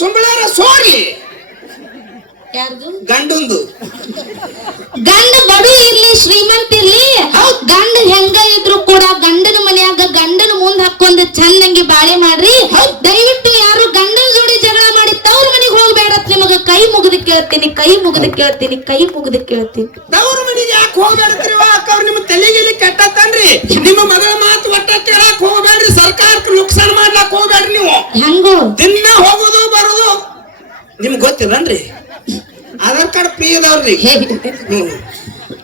ಸುಂಬಳಾರ ಸೋರಿ ಯಾರ್ದು ಗಂಡಂದು ಗಂಡ ಬಡು ಇರ್ಲಿ ಶ್ರೀಮಂತ ಇರ್ಲಿ ಗಂಡ ಹೆಂಗ ಇದ್ರು ಕೂಡ ಗಂಡನ ಮನ್ಯಾಗ ಗಂಡನ ಮುಂದ್ ಹಾಕೊಂಡ್ ಚಂದಂಗಿ ಬಾಳೆ ಮಾಡ್ರಿ. ದಯವಿಟ್ಟು ಯಾರು ಗಂಡನ ಜೋಡಿ ಜಗಳ ಮಾಡಿ ತವ್ರ ಮನೆಗೆ ಹೋಗ್ಬೇಡ. ನಿಮಗ ಕೈ ಮುಗಿದು ಕೇಳ್ತೀನಿ, ಕೈ ಮುಗಿದು ಕೇಳ್ತೀನಿ, ಕೈ ಮುಗಿದು ಕೇಳ್ತೀನಿ. ತವ್ರ ಮನೆಗೆ ಯಾಕೆ ಹೋಗ್ಬೇಡ್ರಿ ಅಕ್ಕ? ಅವ್ರು ನಿಮ್ಮ ತಲೆಗೆಲ್ಲಿ ಕೆಟ್ಟತ್ತನ್ರಿ. ನಿಮ್ಮ ಮಗಳ ಮಾತು ಒಟ್ಟ ಕೇಳಕ್ ಹೋಗ್ಬೇಡ್ರಿ. ಸರ್ಕಾರಕ್ಕೆ ನುಕ್ಸಾನ ಮಾಡ್ಲಾಕ್ ಹೋಗ್ಬೇಡ್ರಿ. ನೀವು ಹೆಂಗೋ ದಿನ ಹೋಗೋದು ಬರೋದು ನಿಮ್ಗೆ ಗೊತ್ತಿಲ್ಲನ್ರಿ? ಆಧಾರ್ ಕಾರ್ಡ್ ಫ್ರೀ ಅದಾವ್ರಿ.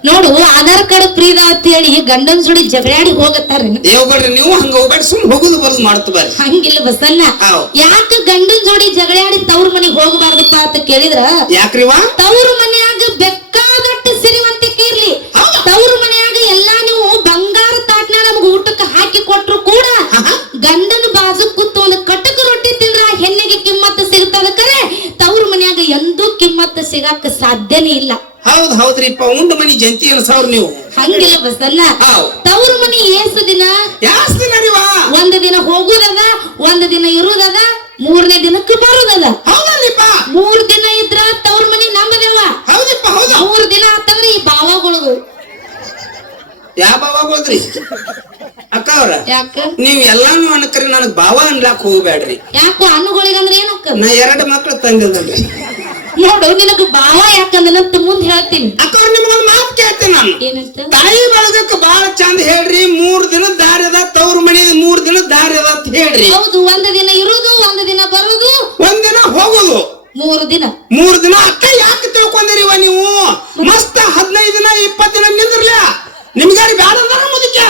ನೋಡು, ಆಧಾರ್ ಕಾರ್ಡ್ ಫ್ರೀ ಅದ ಅಂತ ಹೇಳಿ ಗಂಡನ ಜೋಡಿ ಜಗಳಾಡಿ ಹೋಗತ್ತಾರ. ಹೋಗ್ಬೇಡ್ರಿ ನೀವು, ಹಂಗ ಹೋಗ್ಬೇಡ್ರಿ. ಸುಮ್ ಹೋಗುದು ಬರೋದು ಮಾಡ್ತು ಬರ್ರಿ. ಹಂಗಿಲ್ಲ ಬಸಣ್ಣ. ಯಾಕ ಗಂಡನ ಜೋಡಿ ಜಗಳಾಡಿ ತವ್ರ ಮನೆಗೆ ಹೋಗಬಾರ್ದಪ್ಪ ಅಂತ ಕೇಳಿದ್ರ, ಯಾಕ್ರಿವಾ? ತವ್ರ ಮನ್ಯಾಗ ಬೇಕಾದಟ್ಟು ಸಿರಿವಂತಿಕೆ ಇರ್ಲಿ, ತವ್ರ ಮನ್ಯಾಗ ಎಲ್ಲಾ ನೀವು ಬಂಗಾರ ತಾಟ್ನ ನಮ್ಗೆ ಊಟಕ್ಕೆ ಹಾಕಿ ಕೊಟ್ರು ಕೂಡ ಗಂಡನ ಬಾಜು ಕೂತು ಒಂದು ಕಟಕ ರೊಟ್ಟಿ ತಿಂದ್ರ ಹೆಣ್ಣಿಗೆ ಕಿಮ್ಮತ್ತು ಸಿಗ್ತದ. ಕರೆ ತವ್ರ ಮನ್ಯಾಗ ಎಂದೂ ಕಿಮ್ಮತ್ತು ಸಿಗಾಕ ಸಾಧ್ಯನೇ ಇಲ್ಲ. ಹೌದ್ ಹೌದ್ರಿಪ್ಪ. ಉಂಡು ಮನಿ ಜಂತಿ ಅನ್ಸವ್ರ ನೀವು. ಹಂಗಿಲ್ಲ ಬಸಲ್ಲ. ತವ್ರ ಮನಿ ಏಸು ದಿನ? ಒಂದ್ ದಿನ ಹೋಗುದದ, ಒಂದ್ ದಿನ ಇರುದದ, 3ನೇ ದಿನಕ್ಕೆ ಬರುದದ. 3 ದಿನ ಇದ್ರ ತವ್ರ ಮನಿ ನಮ್ಮದೇವ. 3 ದಿನ ಆತಂದ್ರೆ ಈ ಬಾವಗಳು. ಯಾವ ಬಾವಗಳ್ರಿ ಅಕ್ಕ ಅವ್ರ? ಯಾಕ ನೀವ್ ಎಲ್ಲಾನು ಅನ್ಕರಿ ನನಗ್ ಬಾವ ಅನ್ಲಾಕ್ ಹೋಗ್ಬೇಡ್ರಿ. ಯಾಕೋ ಅನ್ನಗಳಿಗಂದ್ರೆ ಏನಕ್ಕ? ನಾ 2 ಮಕ್ಳು ತಂದಿಲ್ರಿ. ನೋಡು, ನಿನಗ ಬಾವ ಯಾಕಂದ್ರೆ ಮುಂದೆ ಹೇಳ್ತೀನಿ. ಅಕ್ಕ ಅವ್ರ ನಿಮ್ಗೊಂದು ಮಾತು ಕೇಳ್ತೀನಿ ನಾನು. ಏನಂತ? ತಾಯಿ ಬಳಗಕ್ಕೆ ಬಹಳ ಚಂದ ಹೇಳ್ರಿ. 3 ದಿನ ದಾರಿ ಅದ, ತವ್ರ ಮನಿ 3 ದಿನ ದಾರಿ ಅದ ಅಂತ ಹೇಳ್ರಿ. ಹೌದು, 1 ದಿನ ಇರುದು, 1 ದಿನ ಬರುದು, 1 ದಿನ ಹೋಗುದು, 3 ದಿನ. 3 ದಿನ ಅಕ್ಕ ಯಾಕೆ ತಿಳ್ಕೊಂಡಿರಿವ ನೀವು? ಮಸ್ತ್ 15 ದಿನ 20 ದಿನ ನಿಂದ್ರಲ್ಲ. ನಿಮ್ಗಾರಿ ಬ್ಯಾಡ ಅಂದಾರ ಮುದಕ್ಕೆ.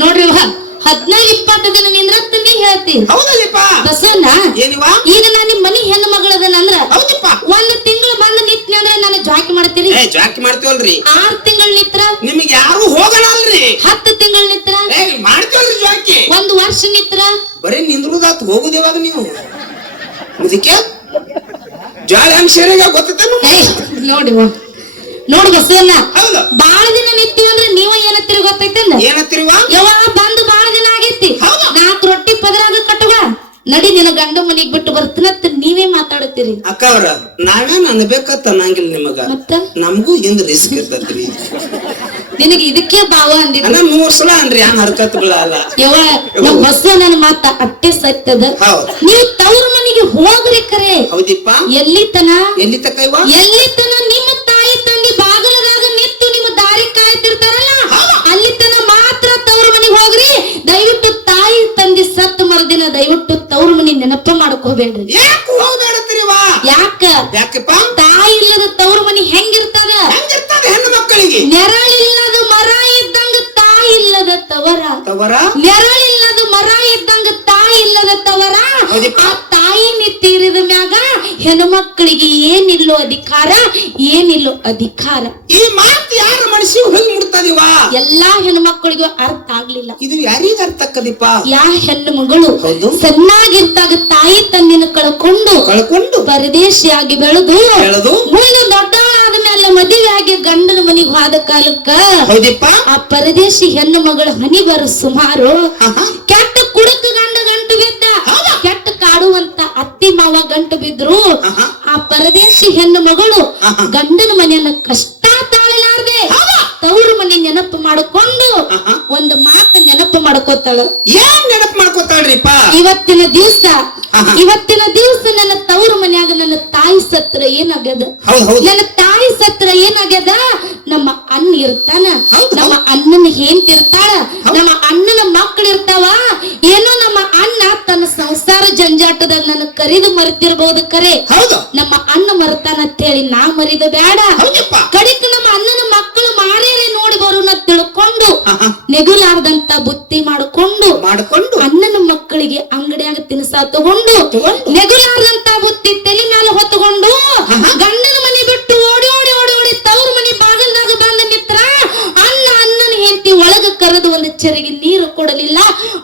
ನೋಡ್ರಿ 15-20 ದಿನ ನಿಂದ್ರತ್ತ ನೀ ಹೇಳ್ತಿ. ಹೌದಲ್ಲಿಪ್ಪ ಬಸವಣ್ಣ. ಏನಿವಾ? ಈಗ ನಾ ನಿಮ್ ಮನಿ ಹೆಣ್ಣು ಮಗಳದನಂದ್ರ ಹೌದಪ್ಪ 1 ತಿಂಗಳು ಬಂದು ನಿತ್ನಿ ಅಂದ್ರೆ ನಾನು ಜಾಕಿ ಮಾಡ್ತೀರಿ. ಜಾಕಿ ಮಾಡ್ತೀವಲ್ರಿ. 6 ತಿಂಗಳು ನಿತ್ರ ನಿಮ್ಗೆ ಯಾರು ಹೋಗಲ್ಲ ಅಲ್ರಿ. 10 ತಿಂಗಳು ನಿತ್ರ ಮಾಡ್ತೀವಲ್ರಿ ಜಾಕಿ. 1 ವರ್ಷ ನಿತ್ರ ಬರೀ ನಿಂದ್ರುದಾತ್ ಹೋಗುದೇವಾಗ ನೀವು ಮುದಕ್ಕೆ ಜಾಳ ಹೆಂಗ್ ಸೇರಿಗ ಗೊತ್ತೇನು? ನೋಡು ಬಸವಣ್ಣ, ಹೌದು. ಬಾಳ ದಿನ ನಿತ್ತಿ ಅಂದ್ರೆ ನೀವ ಏನತ್ತೀರಿ ಗೊತ್ತೈತಂದ? ಏನತ್ತೀರಿವಾ? ಯಾವಾಗ ಬಂದು ಬಾಳ ದಿನ ಆಗೈತಿ, 4 ರೊಟ್ಟಿ ಪದರಾಗ ಕಟ್ಟುವ ನಡಿ ನಿನ್ನ ಗಂಡ ಮನೆಗ್ ಬಿಟ್ಟು ಬರ್ತೀನಂತ ನೀವೇ ಮಾತಾಡುತ್ತೀರಿ. ಅಕ್ಕ ಅವ್ರ, ನಾವೇನ್ ಅನ್ಬೇಕಂತ ಅನ್ನಂಗಿಲ್ಲ ನಿಮಗ. ನಮಗೂ ಹಿಂದ್ ರಿಸ್ಕ್ ಇರ್ತೈತ್ರಿ. ನಿನಗೆ ಇದಕ್ಕೆ ಬಾವ ಅಂದಿದ್ದ 3 ಸಲ ಅನ್ರಿ ಏನ್ ಹರ್ಕತ್ಗಳಲ್ಲ. ನಮ್ ಬಸ್ಸ ನನ್ನ ಮಾತ ಅಟ್ಟೆ ಸತ್ಯದ. ನೀವು ತವ್ರ ಮನೆಗೆ ಹೋಗ್ರಿ. ಕರೆ ಹೌದಿಪ್ಪ. ಎಲ್ಲಿ ತನ ನಿಮ್ಮ ತಾಯಿ ತಂದಿ ಬಾಗಲದಾಗ ನಿಂತು ನಿಮ್ಮ ದಾರಿ ಕಾಯ್ತಿರ್ತಾರಲ್ಲ, ಅಲ್ಲಿ ತನ ಮಾತ್ರ ತವ್ರ ಮನೆಗೆ ಹೋಗ್ರಿ. ದಯವಿಟ್ಟು ತಾಯಿ ತಂದಿ ಸತ್ ಮರದಿನ ದಯವಿಟ್ಟು ತವ್ರ ಮನೆ ನೆನಪ ಮಾಡ್ಕೋಬೇಡ್ರಿ. ಯಾಕಪ್ಪ? ತಾಯಿ ಇಲ್ಲದ ತವ್ರ ಮನೆ ಹೆಂಗಿರ್ತದ? ಹೆಣ್ಣು ಮಕ್ಕಳಿಗೆ ನೆರಳಿಲ್ಲದ ಮರ ಇದ್ದಂಗ ತಾಯಿ ಇಲ್ಲದ ತವರ. ನೆರಳಿಲ್ಲದ ಮರ ಇದ್ದಂಗ ತಾಯಿ ಇಲ್ಲದ ತವರ. ಆ ತಾಯಿ ನಿತ್ತೀರಿದ ಮ್ಯಾಗ ಹೆಣ್ಣು ಮಕ್ಕಳಿಗೆ ಏನಿಲ್ಲೋ ಅಧಿಕಾರ. ಈ ಮಾತು ಯಾರ ಮನಸ್ಸಿಗೆ ಹೋಗಿ ಮುಟ್ತದಿವಾ? ಎಲ್ಲಾ ಹೆಣ್ಣು ಮಕ್ಕಳಿಗೂ ಅರ್ಥ ಆಗ್ಲಿಲ್ಲ. ಇದು ಯಾರಿಗ ಅರ್ಥ ಆಕ್ಕದಿಪ್ಪ? ಯಾ ಹೆಣ್ಣು ಮಗಳು ಸಣ್ಣಾಗಿದ್ದಾಗ ತಾಯಿ ತಂದಿನ ಕಳ್ಕೊಂಡು ಪರದೇಶಿಯಾಗಿ ಬೆಳೆದು ಮುಂದೆ ದೊಡ್ಡವಳಾದ ಮೇಲೆ ಮದುವೆ ಆಗಿ ಗಂಡನ ಮನೆಗೆ ಹೋದ ಕಾಲಕ್ಕ ಆ ಪರದೇಶಿ ಹೆಣ್ಣು ಮಗಳ ಹನಿ ಬರು ಸುಮಾರು. ಕೆಟ್ಟ ಕುಡುಕ ಗಂಟು ಬಿದ್ದ, ಕೆಟ್ಟ ಕಾಡುವಂತ ಅತ್ತಿ ಮಾವ ಗಂಟು ಬಿದ್ರು. ಆ ಪರದೇಶಿ ಹೆಣ್ಣು ಮಗಳು ಗಂಡನ ಮನೆಯನ್ನ ಕಷ್ಟ ತಾಳಲಾರ್ದೆ ತವ್ರ ಮನೆ ನೆನಪು ಮಾಡಿಕೊಂಡು ಒಂದು ಮಾತು ನೆನಪು ಮಾಡ್ಕೋತಾಳ. ಏನ್ ನೆನಪು ಮಾಡ್ಕೋತಾಳ್ರಿಪ್ಪ? ಇವತ್ತಿನ ದಿವಸ ನನ್ನ ತವ್ರ ಮನ್ಯಾಗ ನನ್ನ ತಾಯಿ ಸತ್ರ ಏನಾಗ್ಯದ? ನನ್ನ ತಾಯಿ ಸತ್ರ ಏನಾಗ್ಯದ? ನಮ್ಮ ಅಣ್ಣ ಇರ್ತಾನ, ನಮ್ಮ ಅಣ್ಣನ ಹೆಂಡ್ತಿರ್ತಾಳ, ನಮ್ಮ ಅಣ್ಣನ ಮಕ್ಕಳು ಇರ್ತಾವ. ಏನೋ ನಮ್ಮ ಅಣ್ಣ ತನ್ನ ಸಂಸಾರ ಜಂಜಾಟದಾಗ ನನ್ನ ಕರಿದು ಮರೆತಿರ್ಬಹುದು. ಕರೆ ನಮ್ಮ ಅಣ್ಣ ಮರ್ತಾನ ಅಂತ ಹೇಳಿ ನಾ ಮರಿದ ಬೇಡ. ಕಡಿಕ ನಮ್ಮ ಅಣ್ಣನ ಮಕ್ಕಳು ಮಾರೇರೆ ನೋಡಿ ಬರೋಣ ತಿಳ್ಕೊಂಡು ನೆಗುಲಾರ್ದಂತ ಬುತ್ತಿ ಮಾಡಿಕೊಂಡು ಅಣ್ಣನ ಮಕ್ಕಳಿಗೆ ಅಂಗಡಿಯಾಗ ತಿನ್ಸ ತಗೊಂಡು ನೆಗುಲಾರ್ದಂತ ಬುತ್ತಿ ತಲೆ ಮೇಲೆ ಹೊತ್ತುಕೊಂಡು ಗಂಡನ ಮನೆ ಬಿಟ್ಟು ಓಡಿ ಓಡಿ ಓಡಿ ಓಡಿ ತವ್ರ ಮನೆ ಬಾಗಲ್ದಾಗ ಬಂದ ನಿತ್ರ ಅಣ್ಣನ ಹೆಂಡತಿ ಒಳಗ ಕರೆದು ಒಂದು ಚೆರಿಗೆ ನೀರು ಕೊಡಲಿಲ್ಲ.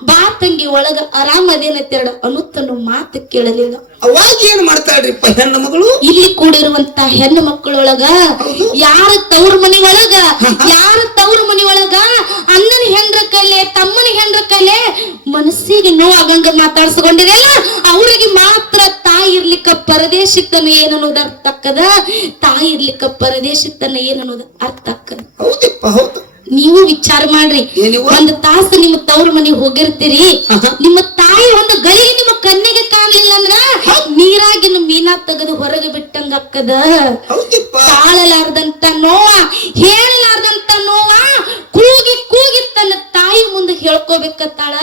ಬಾ ತಂಗಿ ಒಳಗ ಆರಾಮದೇನಂತೇಳ ಅನ್ನುತ್ತನ್ನು ಮಾತು ಕೇಳಲಿಲ್ಲ. ಅವಾಗ ಏನ್ ಮಾಡ್ತಾಳ್ರಿಪ್ಪ ಹೆಣ್ಣು ಮಗಳು? ಇಲ್ಲಿ ಕೂಡಿರುವಂತ ಹೆಣ್ಣು ಮಕ್ಕಳೊಳಗ ಯಾರ ತವ್ರ ಮನಿ ಒಳಗ ಅಣ್ಣನ ಹೆಂಡ್ರ ಕಲೆ ತಮ್ಮನ ಹೆಂಡ್ರ ಕಲೆ ಮನಸ್ಸಿಗೆ ನೋವಾಗಂಗ ಮಾತಾಡ್ಸ್ಕೊಂಡಿರಲ್ಲ ಅವ್ರಿಗೆ ಮಾತ್ರ ತಾಯಿ ಇರ್ಲಿಕ್ಕ ಪರದೇಶಿತನ ಏನನ್ನೋದು ಅರ್ಥ ಆಕ್ಕದ. ತಾಯಿ ಇರ್ಲಿಕ್ಕ ಪರದೇಶಿತನ ಏನನ್ನೋದು ಅರ್ಥ ಆಕ್ಕದ. ಹೌದಪ್ಪ ಹೌದು. ನೀವು ವಿಚಾರ ಮಾಡ್ರಿ, ಒಂದ್ ತಾಸು ನಿಮ್ಮ ತವ್ರ ಮನೆಗೆ ಹೋಗಿರ್ತೀರಿ, ನಿಮ್ಮ ತಾಯಿ ಒಂದು ಗಳಿಗೆ ನಿಮ್ಮ ಕಣ್ಣಿಗೆ ಕಾಣ್ಲಿಲ್ಲ ಅಂದ್ರ ನೀರಾಗಿನ ಮೀನಾ ತೆಗೆದು ಹೊರಗೆ ಬಿಟ್ಟಂಗ ಅಕ್ಕದ. ತಾಳಲಾರ್ದಂತ ನೋವ, ಹೇಳಲಾರ್ದಂತ ನೋವ ಕೂಗಿ ಕೂಗಿ ತನ್ನ ತಾಯಿ ಮುಂದೆ ಹೇಳ್ಕೋಬೇಕತ್ತಾಳ.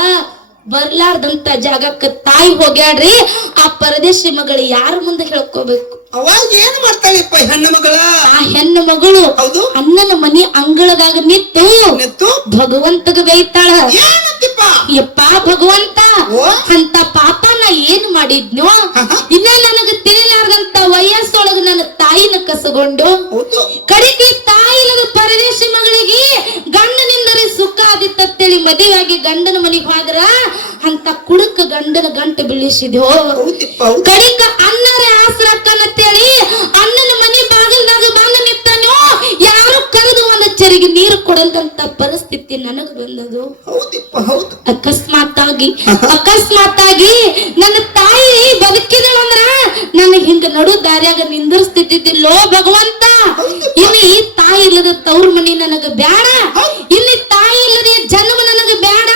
ಬರ್ಲಾರ್ದಂತ ಜಾಗಕ್ಕ ತಾಯಿ ಹೋಗ್ಯಾಡ್ರಿ, ಆ ಪರದೇಶಿ ಮಗಳು ಯಾರ ಮುಂದೆ ಹೇಳ್ಕೋಬೇಕು? ಅವಾಗ ಏನ್ ಮಾಡ್ತಾಳಿಪ್ಪ ಹೆಣ್ಣು ಮಗಳ? ಆ ಹೆಣ್ಣು ಮಗಳು ಅಣ್ಣನ ಮನಿ ಅಂಗಳದಾಗ ನಿತ್ತು ಭಗವಂತಗ ಬೈತಾಳ. ಯಪ್ಪ ಭಗವಂತ, ಅಂತ ಪಾಪ ನಾ ಏನ್ ಮಾಡಿದ್ನೋ, ಇನ್ನ ನನಗ ತಿಳಿಲಾರ್ದಂತ ವಯಸ್ಸೊಳಗ ನನ್ನ ತಾಯಿನ ಕಸಗೊಂಡು ಕಡೆಗೆ ತಾಯಿಲದ ಪರದೇಶಿ ಮಗಳಿಗೆ ಗಂಡನಿಂದಲೇ ಸುಖ ಆದಿತ್ತೇಳಿ ಮದುವೆಯಾಗಿ ಗಂಡನ ಮನಿಗೆ ಹೋದ್ರ ಅಂತ ಕುಡುಕ ಗಂಡನ ಗಂಟು ಬೀಳಿಸಿದ್ಯೋ. ಕಡಿಕ ಅನ್ನರೇ ಆಸರಕ್ಕನತ್ತೇಳಿ ಅಣ್ಣನ ಮನಿ ಬಾಗಿಲ್ದಾಗ ಬಂದು ನಿಂತಾನೋ, ಯಾರು ಕರೆದು ಒಂದ ಚರಿಗೆ ನೀರು ಕೊಡಲ್ದಂತ ಪರಿಸ್ಥಿತಿ ನನಗ ಬಂದದು. ಅಕಸ್ಮಾತ್ತಾಗಿ ನನ್ನ ತಾಯಿ ಬದುಕಿದಳಂದ್ರ ನನ್ನ ಹಿಂಗ ನಡು ದಾರ್ಯಾಗ ನಿಂದಿರ್ಸ್ತಿದ್ದಿಲ್ಲೋ ಭಗವಂತ. ಇಲ್ಲಿ ಈ ತಾಯಿ ಇಲ್ಲದ ತವ್ರ ಮನಿ ನನಗ ಬ್ಯಾಡ, ಇಲ್ಲಿ ತಾಯಿ ಇಲ್ಲದ ಜನ್ಮ ನನಗ ಬ್ಯಾಡ,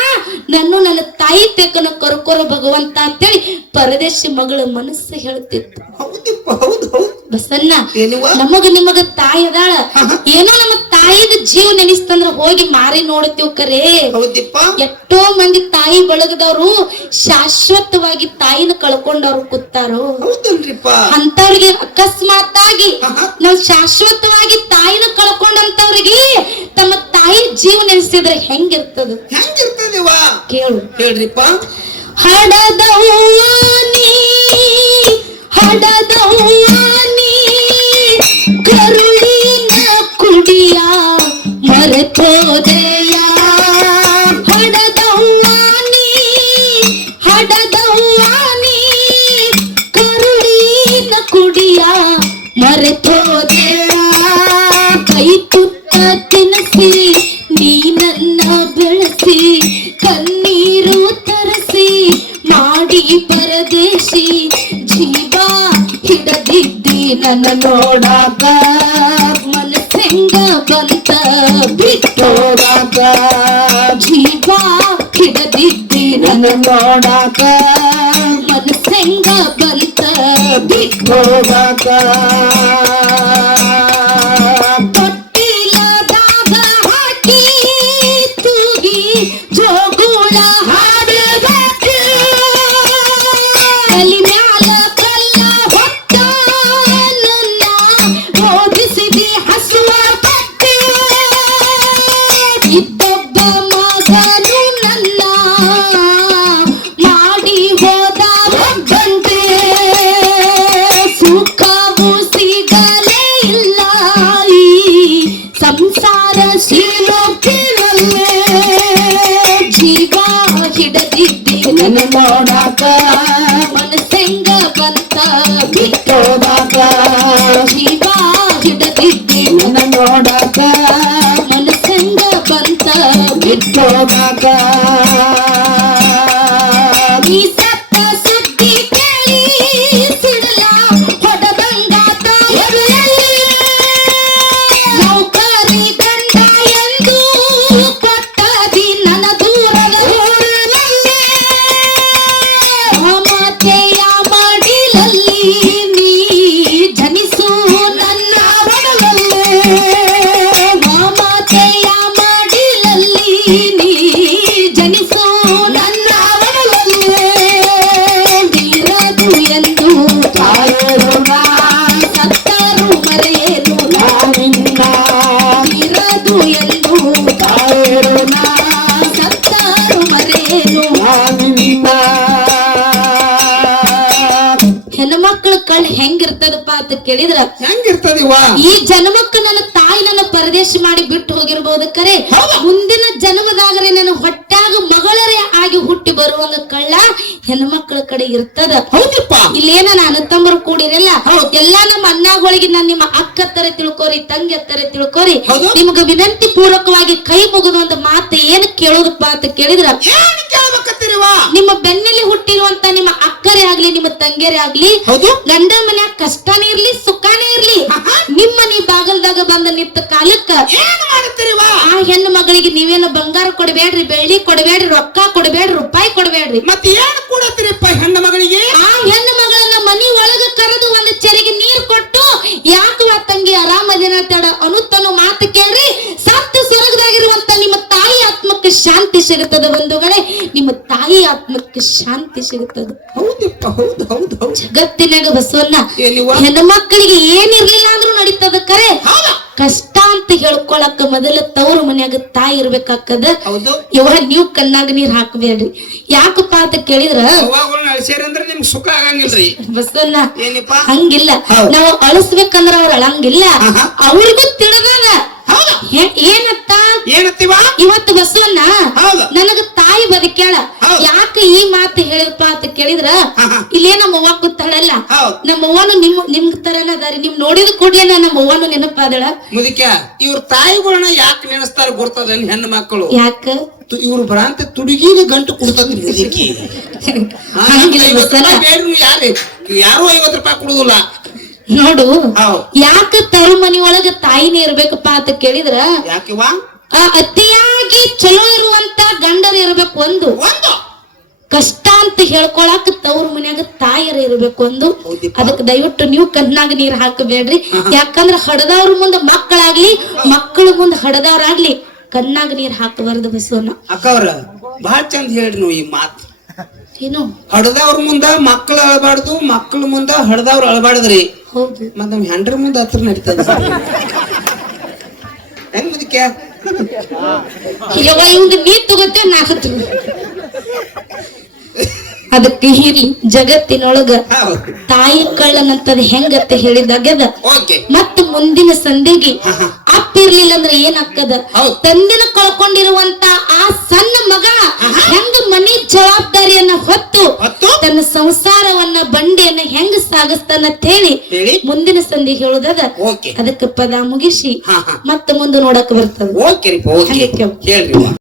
ನನ್ನ ತಾಯಿ ತೆಕ್ಕನ ಕರ್ಕೊರ ಭಗವಂತ ಅಂತೇಳಿ ಪರದೇಶಿ ಮಗಳ ಮನಸ್ಸು ಹೇಳ್ತಿತ್ತು. ಬಸನ್ನ, ನಿಮಗ ತಾಯಿ ಅದಾಳ, ಏನೋ ನಮ್ಮ ತಾಯಿದ ಜೀವ ನೆನಿಸ್ತಂದ್ರ ಹೋಗಿ ಮಾರಿ ನೋಡ್ತೀವ್ ಕರೆ. ಎಷ್ಟೋ ಮಂದಿ ತಾಯಿ ಬಳಗದವ್ರು ಶಾಶ್ವತವಾಗಿ ತಾಯಿನ ಕಳ್ಕೊಂಡವ್ರು ಕೂತಾರು. ಅಂತವ್ರಿಗೆ ಅಕಸ್ಮಾತ್ತಾಗಿ ನಾವ್ ಶಾಶ್ವತವಾಗಿ ತಾಯಿನ ಕಳ್ಕೊಂಡಂತವ್ರಿಗೆ ತಮ್ಮ ತಾಯಿ ಜೀವ ನೆನೆಸಿದ್ರೆ ಹೆಂಗಿರ್ತದ? ಕೇಳು ಹೇಳ್ರಿಪ್ಪ. ಹಡದವ್ವಾನಿ ಕರುಳಿನ ಕುಡಿಯ ಮರೆತೋದೆಯ. ಹಡದವ್ವಾನಿ ಕರುಳಿನ ಕುಡಿಯ ಮರೆತೋದೆಯ. ಕೈ ತುತ್ತ ತಿನಸಿ ನೀ ನನ್ನ ಬೆಳೆಸಿ ಕಣ್ಣೀರು ತರಸಿ ಮಾಡಿ ಪರದೇಶಿ ಜೀವ ಹಿಡದಿದ್ದಿ ನನ್ನ ನೋಡಾಕ ಮನಸ್ಸೆಂಗ ಬಂತ ಬಿಟ್ಟೋಡಾಕ. ಜೀವ ಹಿಡದಿದ್ದಿ ನನ್ನ ನೋಡಾಕ ಮನಸ್ಸೆಂಗ ಬಂತ ಬಿಟ್ಟೋಡಾಕ. ತೊಟ್ಟಿಲದಾಗ ಹಾಕಿ ತೂಗಿ ಜೋಗುಳ ಹಾಡಬೇಕು, ಕಲಿ ಮ್ಯಾಲ ಕಲ್ಲ ಹೊತ್ತ ನನ್ನ ಓದಿಸಿದಿ ಹಸುವ ಪಟ್ಟು. ಇದ್ದೊಬ್ಬ ಮಗನು ನನ್ನ ಮಾಡಿ ಹೋದ ಒಬ್ಬಂತೆ, ಸುಖವು ಸಿಗಲೇ ಇಲ್ಲ ಈ ಸಂಸಾರ ಶಿಲೋಕಿನಲ್ಲೇ. ಜೀವ ಹಿಡದಿದ್ದಿ ನನ್ನ ನೋಡಾಕ ಮನಸ್ಸೆಂಗ ಬಂತ ಬಿಟ್ಟೋದಾಕ. ಜೀವ ಹಿಡದಿದ್ದಿ ನನ್ನ ನೋಡಾಕ ಮನಸ್ಸೆಂಗ ಬಂತ ಬಿಟ್ಟೋದಾಕ. ಈ ಸತ್ತ ಸುದ್ದಿ ಕೇಳಿ ಸಿಡಲ ಹೊಡೆದಂಗಾತ ನೌಕರಿ ಗಂಡ ಎಂದು ಕೊಟ್ಟದಿ ನನ್ನ ದೂರದ ಊರಿನಲ್ಲೇ. ಮಾತೆಯ ಮಾಡಿಲಲ್ಲಿ ನೀ ಜನಿಸು ನನ್ನ ಒಡಲಲ್ಲೇ. ಮಾತೆಯ ಮಾಡಿಲಲ್ಲಿ ನೀ ಜನಿಸು ನನ್ನ ಒಡಲಲ್ಲೇ. ಬೀರದು ಎಂದು ತಾಯರು ಸತ್ತರು ಮರೆಯೇನು ನಾನಿನ್ನ. ಬೀರದು ಎಂದು ತಾಯರು ಸತ್ತರು ಮರೆಯೇನು ನಾನಿನ್ನ. ಹೆಣ್ಮಕ್ಳ ಕಣ್ ಹೆಂಗಿರ್ತದಪ್ಪ ಅಂತ ಕೇಳಿದ್ರ ಹೆಂಗಿರ್ತದಿವ? ಈ ಜನ್ಮಕ್ಕ ನನ್ನ ತಾಯಿ ನನ್ನ ಪರದೇಶ ಮಾಡಿ ಬಿಟ್ಟು ಹೋಗಿರ್ಬೋದು ಕರೆ ಹೌದಾ? ಮುಂದಿನ ಜನ್ಮದಾಗರೆ ನನ್ನ ಹೊಟ್ಟಾಗ ಮಗಳರೇ ಆಗಿ ಹುಟ್ಟಿ ಬರುವಂಗ ಕಳ್ಳ ಹೆಣ್ಮಕ್ಳ ಕಡೆ ಇರ್ತದ. ಹೌದಪ್ಪ. ಇಲ್ಲೇನ ನಾನು ತಮ್ಮರು ಕೂಡಿರಲ್ಲ ಹೌದು. ಎಲ್ಲಾ ನಮ್ಮ ಅಣ್ಣಗಳಿಗೆ ನಾನು ನಿಮ್ಮ ಅಕ್ಕ ತರ ತಿಳ್ಕೊರಿ, ತಂಗಿ ತರ ತಿಳ್ಕೊರಿ. ಹೌದು. ನಿಮ್ಗ ವಿನಂತಿ ಪೂರ್ವಕವಾಗಿ ಕೈ ಮುಗಿದು ಒಂದು ಮಾತು ಏನ್ ಕೇಳೋದಪ್ಪ ಅಂತ ಕೇಳಿದ್ರ, ಏನ್ ಕೇಳ್ಬೇಕತ್ತೀರಿವ? ನಿಮ್ಮ ಬೆನ್ನಲ್ಲಿ ಹುಟ್ಟಿರುವಂತ ನಿಮ್ಮ ಅಕ್ಕರೇ ಆಗ್ಲಿ ನಿಮ್ಮ ತಂಗಿಯರೇ ಆಗ್ಲಿ, ಹೌದು. ಗಂಡ ಮನ್ಯಾಗ ಕಷ್ಟನೇ ಇರ್ಲಿ ಸುಖಾನೇ ಇರ್ಲಿ, ನಿಮ್ಮ ನೀ ಬಾಗಲ್ದಾಗ ಬಂದ ನಿಂತ ಕಾಲಕ್ಕ ಏನ್ ಮಾಡುತ್ತೀರಿವ? ಆ ಹೆಣ್ಣು ಮಗಳಿಗೆ ನೀವೇನು ಬಂಗಾರ ಕೊಡಬೇಡ್ರಿ, ಬೆಳ್ಳಿ ಕೊಡಬೇಡ್ರಿ, ರೊಕ್ಕ ಕೊಡಬೇಡ್ರಿ, ರೂಪಾಯಿ ಕೊಡಬೇಡ್ರಿ. ಮತ್ತೆ ಏನ್ ಕೊಡತ್ತೀರಿಪ್ಪ ಹೆಣ್ಣು ಮಗಳಿಗೆ? ಆ ಹೆಣ್ಣು ಮಗಳನ್ನ ಮನಿ ಒಳಗ ಕರೆದು ಒಂದು ಚೆರಿಗೆ ನೀರ್ ಕೊಟ್ಟು ಯಾಕವ ತಂಗಿ ಆರಾಮದಿನ ತಡ ಅನ್ನುತ್ತನು ಮಾತು ಕೇಳ್ರಿ, ಸತ್ತು ಸ್ವರ್ಗದಾಗಿರುವಂತ ನಿಮ್ಮ ತಾಯಿ ಆತ್ಮಕ್ಕೆ ಶಾಂತಿ ಸಿಗುತ್ತದೆ ಬಂಧುಗಳೇ, ನಿಮ್ಮ ತಾಯಿ ಆತ್ಮಕ್ಕೆ ಶಾಂತಿ ಸಿಗುತ್ತದೆ. ಹೌದಪ್ಪ. ಹೌದು ಹೌದು ಹೌದು. ಜಗತ್ತಿನಾಗ ಬಸವಣ್ಣ ಏನಿವ? ಹೆಣ್ಣು ಮಕ್ಕಳಿಗೆ ಏನಿರ್ಲಿಲ್ಲ ಅಂದ್ರೂ ನಡೀತದ ಕರೆ, ಹೌದಾ? ಕಷ್ಟ ಅಂತ ಹೇಳ್ಕೊಳಕ ಮೊದಲ ತವ್ರ ಮನ್ಯಾಗ ತಾಯಿ ಇರ್ಬೇಕಾಕದ. ಹೌದು. ಇವಾಗ ನೀವು ಕಣ್ಣಾಗ ನೀರ್ ಹಾಕಬೇಡ್ರಿ. ಯಾಕಪ್ಪ ಅಂತ ಕೇಳಿದ್ರ, ಅವ್ವಾಗಳನ್ನ ಅಳಿಸ್ಯಾರ ಅಂದ್ರೆ ನಿಮ್ಗೆ ಸುಖ ಆಗಂಗಿಲ್ರಿ. ಬಸವಣ್ಣ ಏನಿಪ್ಪ? ಹಂಗಿಲ್ಲ, ಹೌದು. ನಾವು ಅಳಿಸ್ಬೇಕಂದ್ರ ಅವ್ರ ಅಳಂಗಿಲ್ಲ. ಆಹಾ. ಅವ್ರಿಗೂ ತಿಳಿದಾನ ಹೌದಾ? ಏನತ್ತ. ಏನತ್ತೀವ? ಇವತ್ತು ಬಸವಣ್ಣ ಹೌದು. ನನಗ ತಾಯಿ ಬದುಕ್ಯಾಳ. ಹೌದು. ಯಾಕೆ ಈ ಮಾತು ಹೇಳಿದಪ್ಪ ಅಂತ ಕೇಳಿದ್ರ, ಆಹಾ. ಇಲ್ಲೇ ನಮ್ಮ ಅವ್ವ ಕೂತಾಳಲ್ಲ, ಹೌದು. ನಮ್ಮ ಅವ್ವನು ನಿಮ್ ತರನ ಅದಾರಿ. ನಿಮ್ ನೋಡಿದ ಕೂಡ್ಲೆ ನಮ್ಮ ಅವ್ವನು ನೆನಪಾದಳ. ಮುದಿಕ ಇವ್ರ ತಾಯಿಗಳನ್ನ ಯಾಕೆ ನೆನೆಸ್ತಾರ ಗೊತ್ತದ ಹೆಣ್ಣು ಮಕ್ಕಳು? ಯಾಕ ಇವ್ರು ಭ್ರಾಂತಿ ತುಡುಗಿಗೆ ಗಂಟು ಕೊಡ್ತದ ಮುದುಕಿ. ಹಂಗಿಲ್ಲ ಬಸವಣ್ಣ. ಯಾರು 50 ರೂಪಾಯಿ ಕೊಡುದಿಲ್ಲ. ನೋಡು, ಹೌದು. ಯಾಕ ತರು ಮನಿ ಒಳಗ ತಾಯಿನೇ ಇರ್ಬೇಕಪ್ಪ ಅಂತ ಕೇಳಿದ್ರ, ಯಾಕಿವ? ಅತಿಯಾಗಿ ಚಲೋ ಇರುವಂತ ಗಂಡರು ಇರ್ಬೇಕು ಒಂದು, ಒಂದು ಕಷ್ಟ ಅಂತ ಹೇಳ್ಕೊಳಕ್ ತವ್ರ ಮನ್ಯಾಗ ತಾಯರ ಇರ್ಬೇಕು ಒಂದು. ಹೌದಿಪ್ಪ. ಅದಕ್ಕೆ ದಯವಿಟ್ಟು ನೀವು ಕಣ್ಣಾಗ ನೀರ್ ಹಾಕಬೇಡ್ರಿ. ಯಾಕಂದ್ರ ಹಡದವ್ರ ಮುಂದ ಮಕ್ಕಳಾಗ್ಲಿ, ಮಕ್ಕಳ ಮುಂದ ಹಡದವ್ರಾಗ್ಲಿ ಕಣ್ಣಾಗ ನೀರ್ ಹಾಕಬಾರ್ದು ಬಸವಣ್ಣ. ಅಕ್ಕವ್ರ ಬಹಳ ಚಂದ ಹೇಳ್ರಿ ನೀವು ಈ ಮಾತು. ಏನು ಹಡದವ್ರ ಮುಂದ ಮಕ್ಕಳು ಅಳಬಾರ್ದು, ಮಕ್ಕಳ ಮುಂದ ಹಡದವ್ರು ಅಳಬಾರ್ದ್ರಿ. ಹೌದು. ಮತ್ ನಮ್ ಹೆಂಡ್ರ ಮುಂದ ಹತ್ರ ನಡೀತದ. ಹೆಂಗ್ ಮುದಿಕೆ? ಯವ್ವ ಇವಂಗ ನೀ ತಗೋತೇವ ನಾಕತ್ತು. ಅದಕ್ಕೆ ಇರ್ಲಿ, ಜಗತ್ತಿನೊಳಗ ಹೌದು. ತಾಯಿ ಕಳ್ಳನಂತದ ಹೆಂಗತ್ತೆ ಹೇಳಿದಾಗ್ಯದ. ಓಕೆ. ಮತ್ತ ಮುಂದಿನ ಸಂಧಿಗೆ ಅಪ್ಪಿರ್ಲಿಲ್ಲ ಅಂದ್ರೆ ಏನಾಗ್ತದ, ಹೌದು. ತಂದಿನ ಕಳ್ಕೊಂಡಿರುವಂತ ಆ ಸಣ್ಣ ಮಗ ಹೆಂಗ ಮನಿ ಜವಾಬ್ದಾರಿಯನ್ನ ಹೊತ್ತು ತನ್ನ ಸಂಸಾರವನ್ನ ಬಂಡಿಯನ್ನ ಹೆಂಗ ಸಾಗಿಸ್ತಾನಂತ ಹೇಳಿ ಮುಂದಿನ ಸಂಧಿ ಹೇಳುದದ. ಓಕೆ. ಅದಕ್ಕೆ ಪದ ಮುಗಿಸಿ ಹಾ. ಮತ್ತ ಮುಂದೆ ನೋಡಕ್ ಬರ್ತದ. ಓಕೆ ರೀ. ಓಕೆ ಹೇಳ್ರಿ.